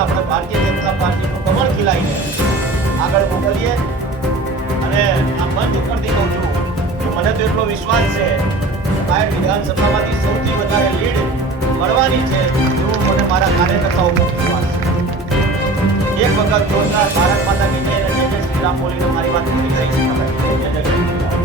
આપણે ભારતીય જનતા પાર્ટીનું કમળ ખીલાઈને આગળ મોકલીએ. અને આ મંચ ઉપરથી કહું છું કે મને તો એટલો વિશ્વાસ છે કે બાયડ વિધાનસભામાંથી સૌથી વધારે લીડ મળવાની છે એવું મને મારા કાર્યકર્તાઓ પર વિશ્વાસ છે. એક વખત જોરદાર ભારત માતા કી જય અને જય જય શ્રી રામ બોલીને મારી વાત પૂરી કરી છે. જય જય શ્રી રામ.